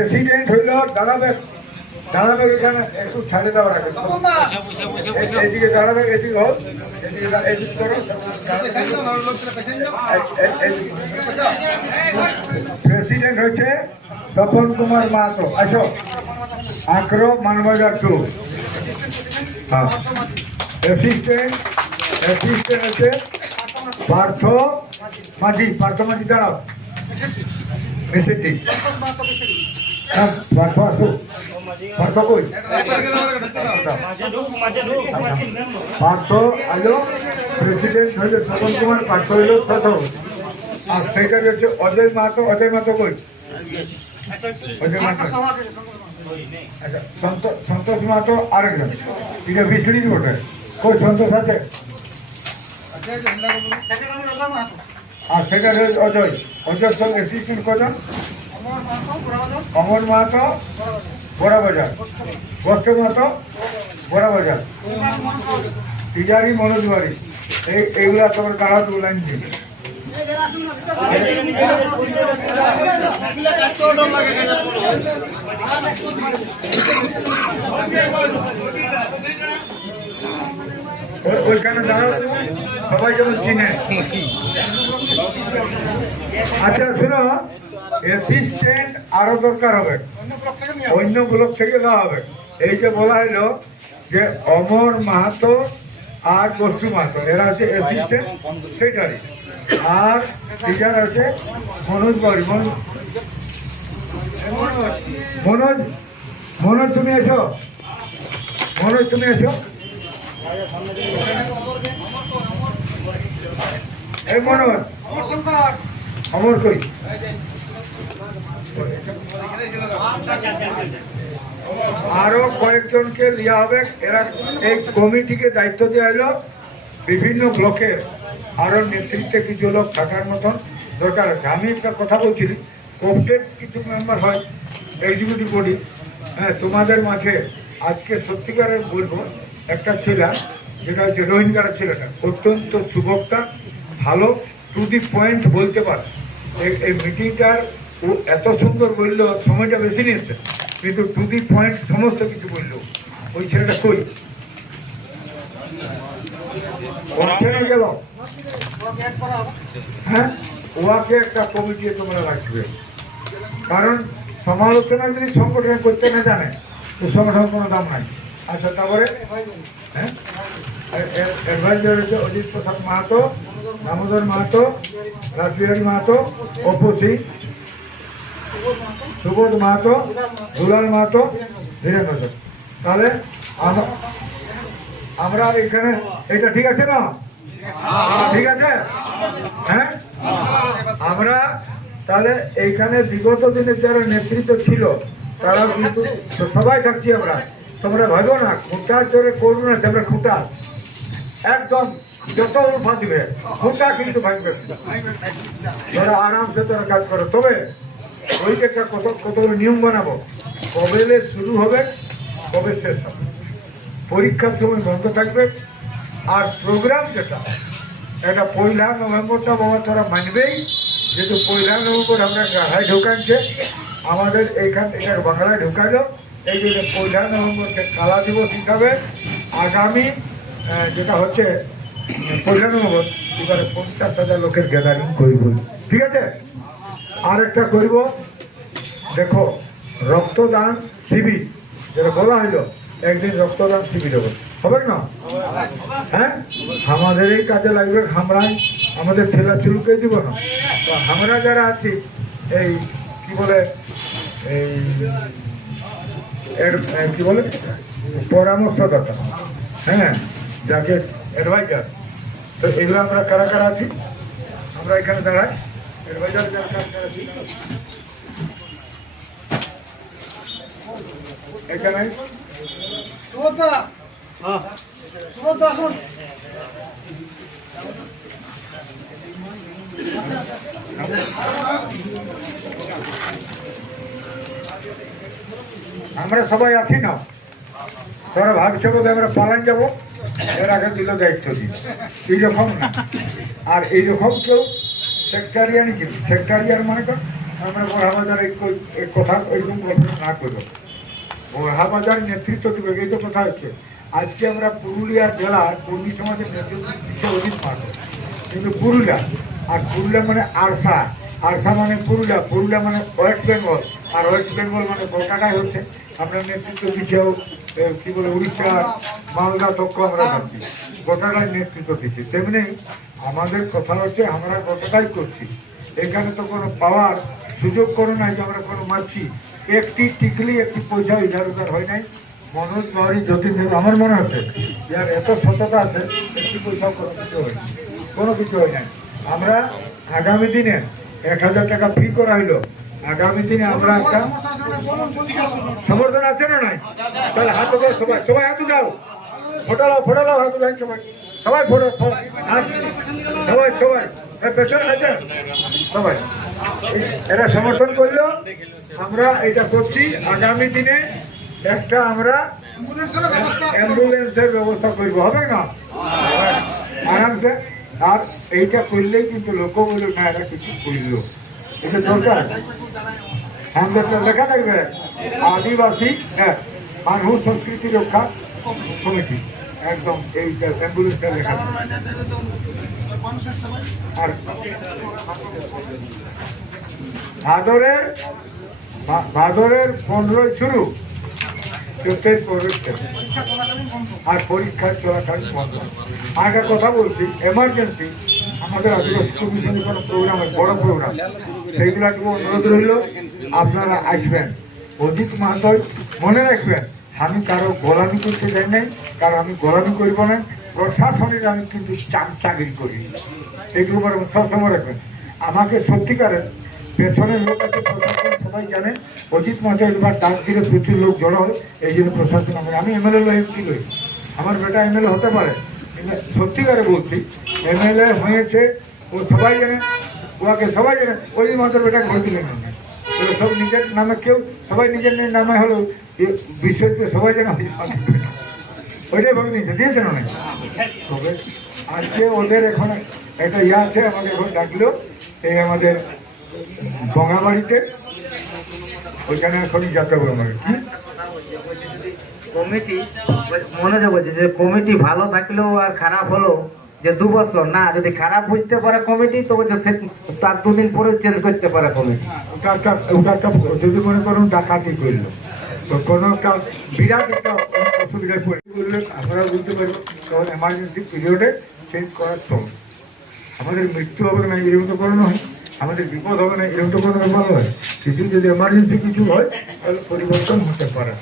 President হইল দাঁড়াবে দাঁড়াবে এখানে একটু ছাড়ে দেওয়া রাখে এইদিকে দাঁড়াবে এদিকে হোক এদিক করো প্রেসিডেন্ট হচ্ছে তপন কুমার মাহাতো আসো আগ্রো মানবাজার 2 হ্যাঁ অ্যাসিস্ট্যান্ট হচ্ছে পার্থ মাঝি দাঁড়াও মেসেজি হ্যাঁ পার্থ আসো পার্থ কই পার্থ আলো প্রেসিডেন্ট হইল তপন কুমার পার্থ হইল প্রথম আর সেক্রেটারি হচ্ছে অজয় মাহাতো কই অজয় মাহাতো আচ্ছা সন্তোষ মাহাতো আরেকজন এটা বিসড়ি ওঠে কই সন্তোষ আছে আর সেক্রেটারি অজয়ের সঙ্গে অ্যাসিস্ট্যান্ট কজন অমর মাহাতো বড়া বাজার বস্ত মাহাতো বড়া বাজার তিজারি মনোজ বাড়ি এইগুলা তোমার কারা দু লাইন দিয়ে ওইখানে দাঁড়াও সবাই যেমন চিনে আচ্ছা শুনো অ্যাসিস্ট্যান্ট আরো দরকার হবে অন্য ব্লক থেকে দেওয়া হবে এই যে বলা হলো যে অমর মাহাতো আর বস্তু মাহাতো এরা হচ্ছে অ্যাসিস্ট্যান্ট সেক্রেটারি আর টিচার আছে মনোজ বাড়ি মনোজ তুমি এসো এই মনোজ অমর কই আরো কয়েকজনকে দেওয়া হবে এরা এই কমিটিকে দায়িত্ব দেওয়া হলো বিভিন্ন ব্লকের আরো নেতৃত্বে কিছু লোক থাকার মতন দরকার আছে আমি একটা কথা বলছি কোপটেড কিছু মেম্বার হয় এক্সিকিউটিভ বডি হ্যাঁ তোমাদের মাঝে আজকে সত্যিকারের বলবো একটা ছেলে যেটা হচ্ছে রোহিঙ্গারা ছেলেটা অত্যন্ত সুভক্তা ভালো টু দি পয়েন্ট বলতে পারে এই মিটিংটার ও এত সুন্দর বললো সময়টা বেশি নিয়েছে কিন্তু টু দি পয়েন্ট সমস্ত কিছু বললো ওই ছেলেটা কই গেল হ্যাঁ ওয়াকে একটা কমিটি তোমরা রাখবে কারণ সমালোচনা যদি সংগঠন করতে না জানে তো সংগঠন কোনো দাম নাই আচ্ছা তারপরে হ্যাঁ অ্যাডভাইজার হচ্ছে অজিত প্রসাদ মাহাতো দামোদর মাহাতো রাসবিহারী মাহাতো অপু সিং সুবোধ মাহাতো দুলাল মাহাতো ধীরেন্দ্র তাহলে আমরা এখানে এটা ঠিক আছে না ঠিক আছে হ্যাঁ আমরা তাহলে এইখানে বিগত দিনের যারা নেতৃত্ব ছিল তারা কিন্তু সবাই থাকছি আমরা তোমরা ভাবো না খুঁটার জোরে করবো না তোমরা খুঁটা একদম যত উঠা দিবে খুঁটা কিন্তু ভাঙবে তোরা আরামসে তোরা কাজ করো তবে ওই একটা কতগুলো নিয়ম বানাবো কবে শুরু হবে কবে শেষ হবে পরীক্ষার সময় বন্ধ থাকবে আর প্রোগ্রাম যেটা এটা 1 নভেম্বরটা বাবা তোরা মানবেই যেহেতু 1 নভেম্বর আমরা গাঢ়ায় ঢোকাচ্ছে আমাদের এইখান থেকে বাংলায় ঢোকালো এই জন্য 1 নভেম্বরকে কালা দিবস হিসাবে আগামী যেটা হচ্ছে 1 নভেম্বর এবারে 50,000 লোকের গ্যাদারিং করব ঠিক আছে আরেকটা করব দেখো রক্তদান শিবির যেটা বলা হইলো একদিন রক্তদান শিবির হবে না হ্যাঁ আমাদের এই কাজে লাগবে আমরাই আমাদের ছেলে চুলকে দিব না তো আমরা যারা আছি এই কি বলে এই কি বলে পরামর্শদাতা হ্যাঁ যাকে অ্যাডভাইজার তো এগুলো আমরা কারা কারা আছি আমরা এখানে দাঁড়াই অ্যাডভাইজার যারা কারা আছি এখানে আমরা সবাই আছি না তোরা ভাবছো বোধ আমরা পালান যাবো এর আগে দিল দায়িত্ব দিই এইরকম না আর এইরকম কেউ সেক্টারিয়ান কি সেক্টারিয়ান মানে আমরা বড়হাবাজার এই কথা ওইরকম গঠন না করবো। বড়হাবাজার নেতৃত্ব দেবে, এই তো কথা হচ্ছে। আজকে আমরা পুরুলিয়া জেলার কর্মী সমাজের নেতৃত্ব দিচ্ছে অজিত মাহাতো, কিন্তু পুরুলিয়া, আর পুরুলিয়া মানে আরসা, আরসা মানে পুরুলিয়া, পুরুলিয়া মানে ওয়েস্ট বেঙ্গল, আর ওয়েস্ট বেঙ্গল মানে গোটাটাই হচ্ছে। আমরা নেতৃত্ব দিচ্ছেও কি বলে উড়িষ্যা, মালদা তক্ষ আমরা ভাবছি, গোটাটাই নেতৃত্ব দিচ্ছি। তেমনি আমাদের কথা হচ্ছে আমরা গোটাটাই করছি। এখানে তো কোনো পাওয়ার সুযোগ করো নাই যে আমরা কোনো মারছি। একটি টিকলি একটি পয়সা ইধার উধার হয় নাই। মনোজ বাউরি যতীন দেব আমার মনে হচ্ছে যার এত সততা আছে, একটি পয়সাও কোনো কিছু হয়নি, কোনো কিছু হয় নাই। আমরা আগামী দিনে 1000 টাকা ফি করা হইলো, আগামী দিনে আমরা একটা সমর্থন আছে না নাই? তাহলে হাত দাও, সবাই সবাই হাত দাও, ফোটালাও হাত দাও, সবাই সবাই ফোটো, সবাই সবাই পেছনে আছে সবাই, এরা সমর্থন করলো। আমরা এটা করছি, আগামী দিনে একটা আমরা অ্যাম্বুলেন্সের ব্যবস্থা করবো, হবে না আরামসে। আর এইটা করলেই কিন্তু লোক বলল না এরা কিছু করলো, এটা দরকার। আমাদের লেখা থাকবে আদিবাসী মানুষ সংস্কৃতি রক্ষা সমিতি, একদম এইটা অ্যাম্বুলেন্সটা লেখা থাকবে। আর ভাদরের 15 শুরু, 14 পরীক্ষা, আর পরীক্ষার চলাকালীন বন্ধ। আগে কথা বলছি, এমার্জেন্সি আমাদের আদিবাসী কমিশনের কোনো প্রোগ্রাম, বড় প্রোগ্রাম, সেইগুলো একটু অনুরোধ রইল, আপনারা আসবেন। অজিত মাহাতো মনে রাখবেন, আমি কারো গোলামি করতে যাই নাই, কারো আমি গোলামি করব না। প্রশাসনের আমি কিন্তু চাকরি করি, এইটুকু সবসময় রাখবেন। আমাকে সত্যিকারের পেছনের লোক আছে, প্রশাসন সবাই জানে। অজিত মাহাতো এবার ডাক দিলে প্রচুর লোক জড়ো হয়, এই জন্য প্রশাসন আমি এমএলএ লই, এমপি লই, আমার বেটা এমএলএ হতে পারে, কিন্তু সত্যিকারে বলছি এমএলএ হয়েছে ও সবাই জানে, ওকে সবাই জানে। অজিত মাহাতোর বেটাকে ভোট দিলেন না, সব নিজের নামে, কেউ সবাই নিজের নামে হলো বিষয়কে সবাই জানে ওইটাই ভাবে নিয়েছে, দিয়েছেন অনেক। তবে আজকে ওদের এখন একটা ইয়ে আছে, আমাদের এখন ডাকলো এই আমাদের গঙ্গাবাড়িতে, ওইখানে এখনই যাত্রা করবো আমাকে। কমিটি মনে বলছে যে কমিটি ভালো থাকলেও আর খারাপ হলো যে 2 বছর না, যদি খারাপ বুঝতে পারে কমিটি তো বলছে তার 2 দিন পরে চেঞ্জ করতে পারে কমিটি। ওটা একটা যদি মনে করুন ডাকাতি করলো, তো কোনো একটা বিরাট একটা অসুবিধায় পড়ে করলে আমরা বুঝতে পারবো, তখন এমার্জেন্সি পিরিয়ডে চেঞ্জ করার সময়। আমাদের মৃত্যু হবে না এরকম তো কোনো নয়, আমাদের বিপদ হবে না এরকম তো কোনো ব্যাপার নয়। কিছু যদি এমার্জেন্সি কিছু হয় তাহলে পরিবর্তন হতে পারে।